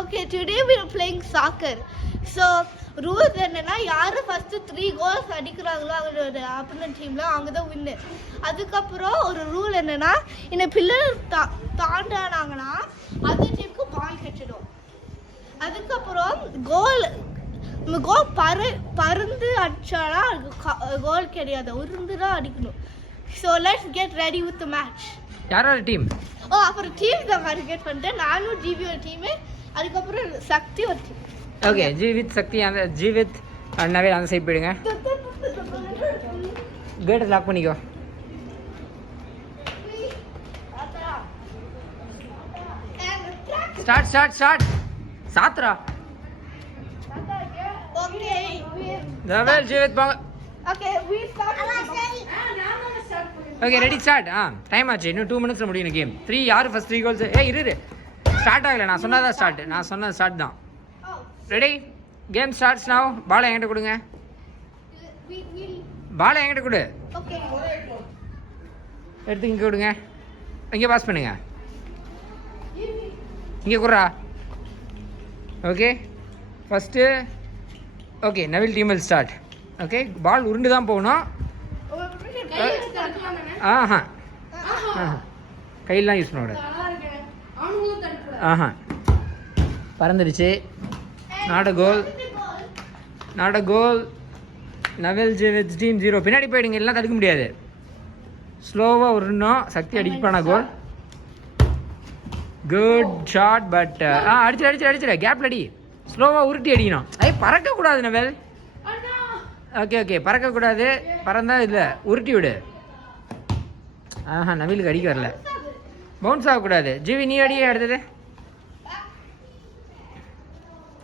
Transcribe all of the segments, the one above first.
Okay, today we are playing soccer. So, rules என்னன்னா யாரு first 3 goals அடிக்குறாங்களோ அவங்களோட opponent டீம்ல அவங்க தான் வின்னர். அதுக்கப்புறம் ஒரு ரூல் என்னன்னா இந்த பில்லர் தாண்டானாங்கன்னா அந்த டீமுக்கு பால் கிடைச்சிடும். அதுக்கப்புறம் கோல் பருந்து அடிச்சானா கோல் கிடையாது, உருந்து தான் அடிக்கணும். So let's get ready with the match. யாரோட டீம்? அப்புறம் டீம் தான் மார்க்கெட் பண்ணிட்டேன். நானும் ஜிவியோட டீம், அதுக்கப்புறம் சக்தி ஒரு டீம். ஓகே, ஜீவித் சக்தி அந்த ஜீவித் அண்ணாவே அந்த சைட் போயிடுங்க. கேட்டை லாக் பண்ணிக்கோ. ஸ்டார்ட் ஸ்டார்ட் ஸ்டார்ட் சாத்ரா. ஓகே நவல் ஜீவித் போங்க. Okay we start. Okay ready start. Time ஆச்சு, இன்னும் 2 மினிட்ஸ்ல முடியும் கேம். 3 யார் ஃபர்ஸ்ட் 3 கோல்ஸ்? இரு ஸ்டார்ட் ஆகல, நான் சொன்னதான் ஸ்டார்ட், நான் சொன்னது ஸ்டார்ட் தான். Ready, game starts now. பாலை என்கிட்ட கொடுங்க. பாலை என்கிட்ட கொடு. ஓகே எடுத்து இங்கே கொடுங்க. இங்கே பாஸ் பண்ணுங்க. இங்கே குடுறா. Okay first okay Navil team will start. Okay ball உருண்டு தான் போகணும். ஆஹா கையெல்லாம் யூஸ் பண்ணக்கூடாது. ஆஹா பறந்துடுச்சு. Not a goal, not a goal. Naval Jevith team 0. பின்னாடி போயிடுங்க, எல்லாம் தடுக்க முடியாது. ஸ்லோவாக உருணும். சக்தி அடிப்பானா கோல். Good shot. பட் அடிச்சிட கேப்ல அடி. ஸ்லோவாக உருட்டி அடிக்கணும். பறக்கக்கூடாது நவல். ஓகே ஓகே பறக்கக்கூடாது. பறந்தா இல்லை, உருட்டி விடு. ஆஹா நவீலுக்கு அடிக்க வரல. பவுன்ஸ் ஆகக்கூடாது. ஜிவி நீ அடியே அடுத்தது.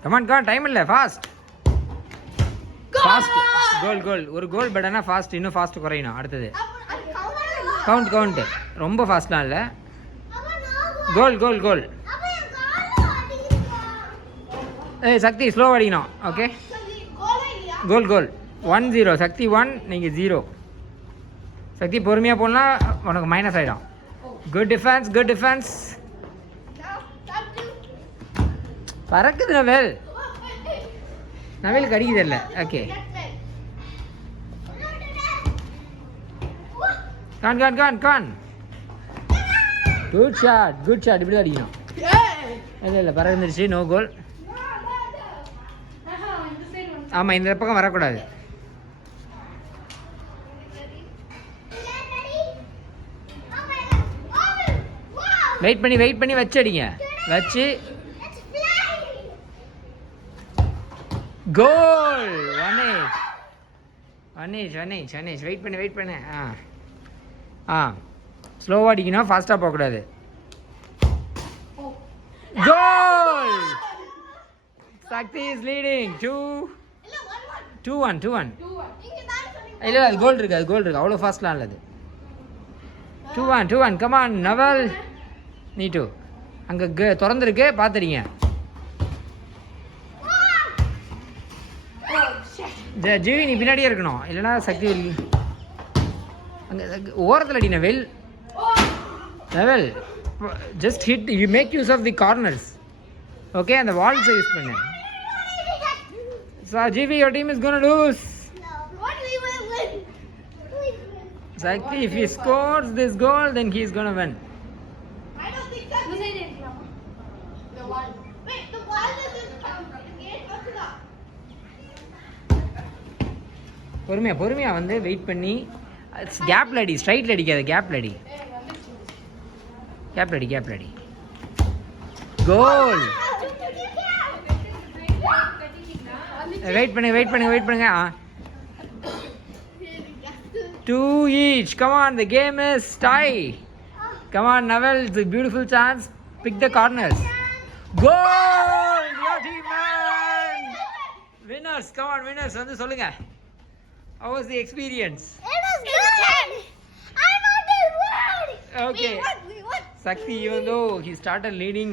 கமான் கான், டைம் இல்லை, ஃபாஸ்ட் ஃபாஸ்ட். கோல் கோல். ஒரு கோல் பெட்டர்னா ஃபாஸ்ட், இன்னும் ஃபாஸ்ட் குறையணும். அடுத்தது கவுண்ட். ரொம்ப ஃபாஸ்ட்லாம் இல்லை. கோல் கோல் கோல். சக்தி ஸ்லோ அடிக்கணும். ஓகே கோல் கோல். 1-0 சக்தி 1, நீங்கள் 0. சக்தி பொறுமையாக போடலாம், உனக்கு மைனஸ் ஆகிடும். Good defence, good defence. பறக்குது நவேல். நவேலுக்கு அடிக்குது இல்லை. ஓகே கான் கான் கான் கான். Good shot, good shot. இப்படி தான் அடிக்கணும். இல்லை பறந்துருச்சு. நோ கோல். ஆமாம் இந்த பக்கம் வரக்கூடாது. வெயிட் பண்ணி வச்சு அடிங்க. வச்சு கோல். ஒனேஜ். வெயிட் பண்ணு. ஸ்லோவாக அடிக்கணும், ஃபாஸ்ட்டாக போகக்கூடாது. கோல். சக்தி இஸ் லீடிங் 2-1. இல்லை அது கோல் இருக்கு. அவ்வளோ ஃபாஸ்ட்லாம் இல்லை. 2-1. கமான் நவல். நீ 2. அங்கே திறந்துருக்கு, பார்த்துறீங்க. ஜிவி நீ பின்னாடியே இருக்கணும், இல்லைனா சக்தி அங்கே ஓரத்தில் அடி Naval. Just hit. You make use of the corners. Okay அந்த வால்ஸை யூஸ் பண்ணு. So GV, your team is going to lose. We will win. Sakti, if he scores this goal, then he is going to win. I don't think that. The wall. Wait, the wall doesn't come. The gate goes up. பொறுமையாக வந்து wait பண்ணி கேப்ல அடி. ஸ்ட்ரைட்ல அடிக்காது, கேப்ல அடி. கோல். Wait பண்ணுங்க. 2 each. Come on, the game is tie. Come on Naval, it's a beautiful chance. Pick the corners. Goal. Your team won. Winners. Come on winners, வந்து சொல்லுங்க. How was the experience? It was good. I want to win. Okay. We won. Sakti, even though he started leading,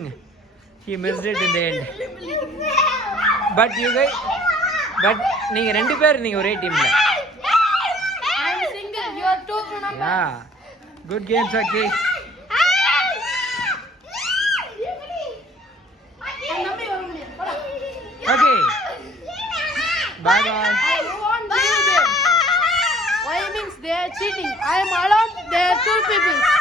he missed it in the end. But you guys, நீங்க 2 பேர் நீங்க ஒரே டீம்ல. I'm single. You are 2 numbers. Yeah. Good game Sakti. Hey! Bye bye. I won't leave them. Why means they are cheating. I am alone. There are two people.